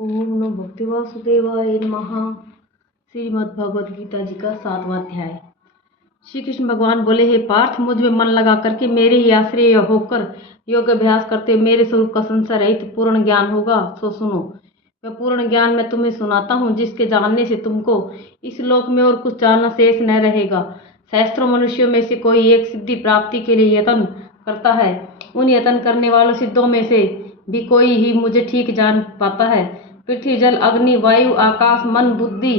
ओम नमो भगवते वासुदेवाय नमः। श्रीमद् भगवद गीता जी का 7वां अध्याय। श्री कृष्ण भगवान बोले, हे पार्थ, मुझ में मन लगा करके मेरे ही आश्रय होकर योग अभ्यास करते मेरे स्वरूप का संशय रहित पूर्ण ज्ञान होगा। सो सुनो, वह पूर्ण ज्ञान मैं तुम्हें सुनाता हूँ, जिसके जानने से तुमको इस लोक में और कुछ जानना शेष न रहेगा। सहस्त्रों मनुष्यों में से कोई एक सिद्धि प्राप्ति के लिए यत्न करता है। उन यत्न करने वालों सिद्धों में से भी कोई ही मुझे ठीक जान पाता है। पृथ्वी, जल, अग्नि, वायु, आकाश, मन, बुद्धि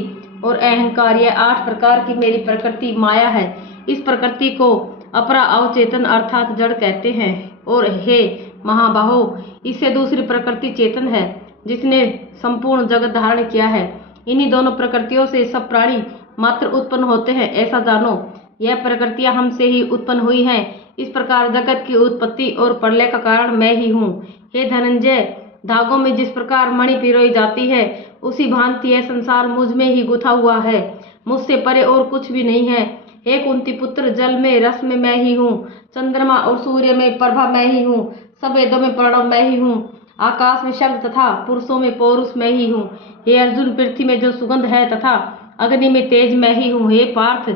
और अहंकार, यह 8 प्रकार की मेरी प्रकृति माया है। इस प्रकृति को अपरा अवचेतन अर्थात जड़ कहते हैं। और हे महाबाहो, इससे दूसरी प्रकृति चेतन है, जिसने संपूर्ण जगत धारण किया है। इन्हीं दोनों प्रकृतियों से सब प्राणी मात्र उत्पन्न होते हैं, ऐसा जानो। यह प्रकृतियां हमसे ही उत्पन्न हुई हैं। इस प्रकार जगत की उत्पत्ति और प्रलय का कारण मैं ही हूँ। हे धनंजय, धागों में जिस प्रकार मणि पिरोई जाती है, उसी भांति यह संसार मुझ में ही गुथा हुआ है, मुझसे परे और कुछ भी नहीं है। हे कुंती पुत्र, जल में रस में मैं ही हूँ, चंद्रमा और सूर्य में प्रभा मैं ही हूँ, सब वेदों में प्रणव मैं ही हूँ, आकाश में शब्द तथा पुरुषों में पौरुष मैं ही हूँ। हे अर्जुन, पृथ्वी में जो सुगंध है तथा अग्नि में तेज मैं ही हूँ। हे पार्थ,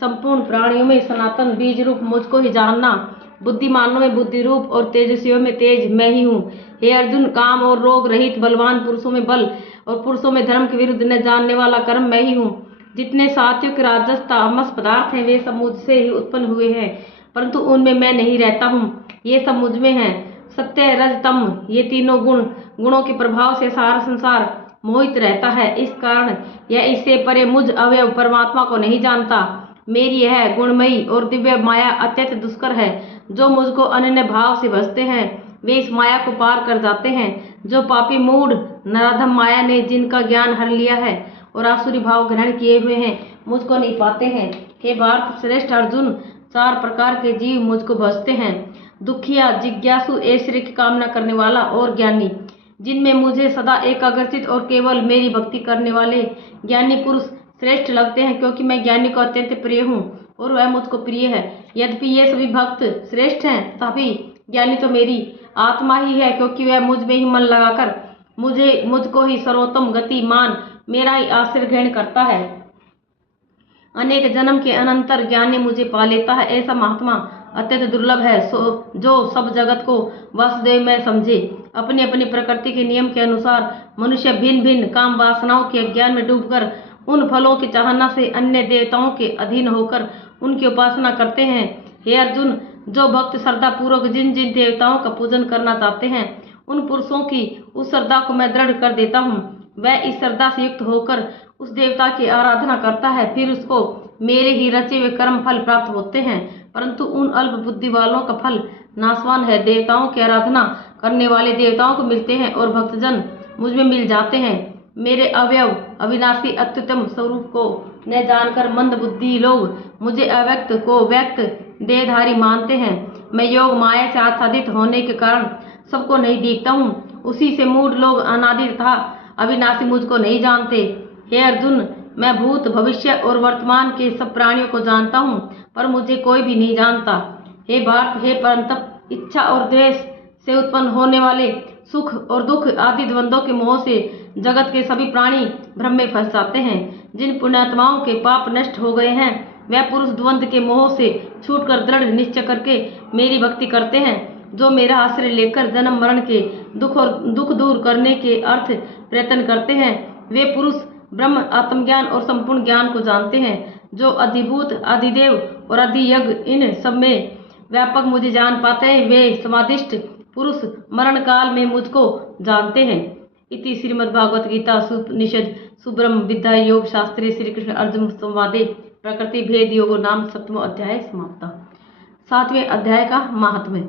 संपूर्ण प्राणियों में सनातन बीज रूप मुझको ही जानना। बुद्धिमानों में बुद्धि रूप और तेजस्वियों में तेज मैं ही हूँ। हे अर्जुन, काम और रोग रहित बलवान पुरुषों में बल और पुरुषों में धर्म के विरुद्ध न जानने वाला कर्म मैं ही हूँ। जितने सात्विक, राजस, तामस पदार्थ हैं, वे सब मुझसे ही उत्पन्न हुए हैं, परंतु उनमें मैं नहीं रहता हूँ। ये सब मुझ में हैं। सत्य, रज, तम, ये तीनों गुणों के प्रभाव से सारा संसार मोहित रहता है। इस कारण यह इससे परे मुझ अवयव परमात्मा को नहीं जानता। मेरी यह गुणमयी और दिव्य माया अत्यंत दुष्कर है। जो मुझको अनन्य भाव से भजते हैं, वे इस माया को पार कर जाते हैं। जो पापी मूढ़ नराधम माया ने जिनका ज्ञान हर लिया है और आसुरी भाव ग्रहण किए हुए हैं, मुझको नहीं पाते हैं। हे भारत श्रेष्ठ अर्जुन, 4 प्रकार के जीव मुझको भजते हैं। दुखिया, जिज्ञासु, ऐश्वर्य की कामना करने वाला और ज्ञानी। जिनमें मुझे सदा एकाग्रचित और केवल मेरी भक्ति करने वाले ज्ञानी पुरुष श्रेष्ठ लगते हैं, क्योंकि मैं ज्ञानी को अत्यंत प्रिय हूँ और वह मुझको प्रिय है। यद्यपि ये सभी भक्त श्रेष्ठ हैं, तथापि ज्ञानी तो मेरी आत्मा ही है, क्योंकि वह मुझ में ही मन लगाकर मुझको ही सर्वोत्तम गति मान मेरा ही आश्रय ग्रहण करता है। अनेक जन्म के अनंतर ज्ञानी मुझे पा लेता है। ऐसा महात्मा अत्यंत दुर्लभ है, जो सब जगत को वासुदेव में समझे। अपनी अपनी प्रकृति के नियम के अनुसार मनुष्य भिन्न भिन्न काम वासनाओं के अज्ञान में डूबकर उन फलों की चाहना से अन्य देवताओं के अधीन होकर उनकी उपासना करते हैं। हे अर्जुन, जो भक्त श्रद्धा पूर्वक जिन जिन देवताओं का पूजन करना चाहते हैं, उन पुरुषों की उस श्रद्धा को मैं दृढ़ कर देता हूँ। वह इस श्रद्धा से युक्त होकर उस देवता की आराधना करता है, फिर उसको मेरे ही रचे हुए कर्म फल प्राप्त होते हैं। परंतु उन अल्प बुद्धि वालों का फल नाशवान है। देवताओं की आराधना करने वाले देवताओं को मिलते हैं और भक्तजन मुझ में मिल जाते हैं। मेरे अवयव अविनाशी अत्युत्तम स्वरूप को न जानकर मंद बुद्धि लोग मुझे अव्यक्त को व्यक्त देहधारी मानते हैं। मैं योग माया से आच्छादित होने के कारण सबको नहीं देखता हूँ। उसी से मूढ़ लोग अनादि तथा अविनाशी मुझको नहीं जानते। हे अर्जुन, मैं भूत, भविष्य और वर्तमान के सब प्राणियों को जानता हूँ, पर मुझे कोई भी नहीं जानता। हे भारत, हे परंतप, इच्छा और द्वेष से उत्पन्न होने वाले सुख और दुख आदि द्वंद्वों के मोह से जगत के सभी प्राणी भ्रम में फंस जाते हैं। जिन पुण्यात्माओं के पाप नष्ट हो गए हैं, वह पुरुष द्वंद्व के मोह से छूटकर दृढ़ निश्चय करके मेरी भक्ति करते हैं। जो मेरा आश्रय लेकर जन्म मरण के दुख दूर करने के अर्थ प्रयत्न करते हैं, वे पुरुष ब्रह्म, आत्मज्ञान और संपूर्ण ज्ञान को जानते हैं। जो अधिभूत, अधिदेव और अधियज्ञ इन सब में व्यापक मुझे जान पाते हैं, वे समाधिष्ठ पुरुष मरण काल में मुझको जानते हैं। इति श्रीमद्भागवत गीता उपनिषद सुब्रह्म विद्या योग शास्त्रे श्री कृष्ण अर्जुन संवादे प्रकृति भेद योग नाम 7वां अध्याय समाप्त। 7वें अध्याय का महात्म्य।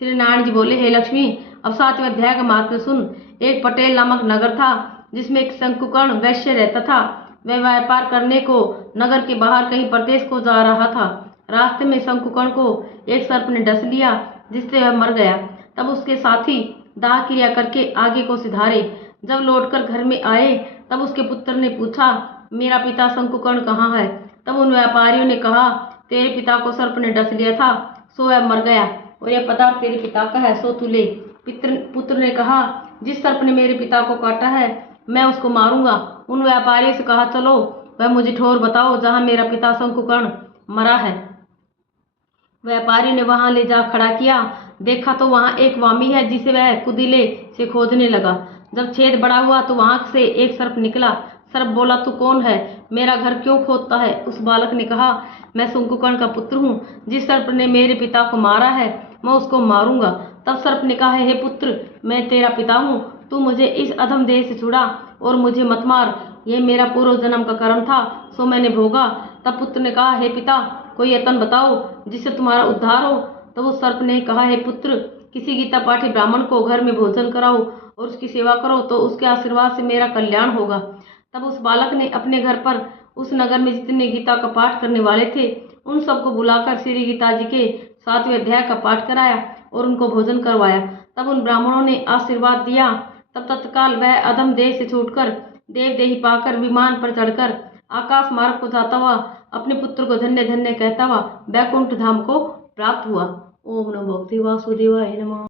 श्री नारायण जी बोले, हे लक्ष्मी, अब 7वें अध्याय का महात्म्य सुन। एक पटेल नामक नगर था, जिसमें एक शंकुकर्ण वैश्य रहता था। वह व्यापार करने को नगर के बाहर कहीं प्रदेश को जा रहा था। रास्ते में शंकुकर्ण को एक सर्प ने डस लिया, जिससे वह मर गया। तब उसके साथी दाह क्रिया करके आगे को सिधारे। जब लौटकर घर में आए, तब उसके पुत्र ने पूछा, मेरा पिता शंकुकर्ण कहाँ है? तब उन व्यापारियों ने कहा, तेरे पिता को सर्प ने डस लिया था, सो वह मर गया, और यह पदार्थ तेरे पिता का है, सो तू ले। पुत्र ने कहा, जिस सर्प ने मेरे पिता को काटा है, मैं उसको मारूंगा। उन व्यापारियों से कहा, चलो वह मुझे ठोर बताओ जहां मेरा पिता शंकुकर्ण मरा है। व्यापारी ने वहां ले जा खड़ा किया। देखा तो वहां एक वामी है, जिसे वह कुदिले से खोदने लगा। जब छेद बड़ा हुआ तो वहां से एक सर्प निकला। सर्प बोला, तू कौन है? मेरा घर क्यों खोदता है? उस बालक ने कहा, मैं शंकुकर्ण का पुत्र हूँ। जिस सर्प ने मेरे पिता को मारा है, मैं उसको मारूंगा। तब सर्प ने कहा, हे पुत्र, मैं तेरा पिता हूँ, तू मुझे इस अधम देह से छुड़ा और मुझे मत मार। यह मेरा पूर्व जन्म का कर्म था, सो मैंने भोगा। तब पुत्र ने कहा, हे पिता, कोई यत्न बताओ जिससे तुम्हारा उद्धार हो। तब उस सर्प ने कहा, हे पुत्र, किसी गीता पाठी ब्राह्मण को घर में भोजन कराओ और उसकी सेवा करो, तो उसके आशीर्वाद से मेरा कल्याण होगा। तब उस बालक ने अपने घर पर उस नगर में जितने गीता का पाठ करने वाले थे, उन सबको बुलाकर श्री गीता जी के 7वें अध्याय का पाठ कराया और उनको भोजन करवाया। तब उन ब्राह्मणों ने आशीर्वाद दिया। तब तत्काल वह अधम देह से छूटकर देवदेही पाकर विमान पर चढ़कर आकाश मार्ग को जाता हुआ अपने पुत्र को धन्य धन्य कहता हुआ वैकुंठ धाम को प्राप्त हुआ। ओम नमो भगवते वासुदेवाय नमः।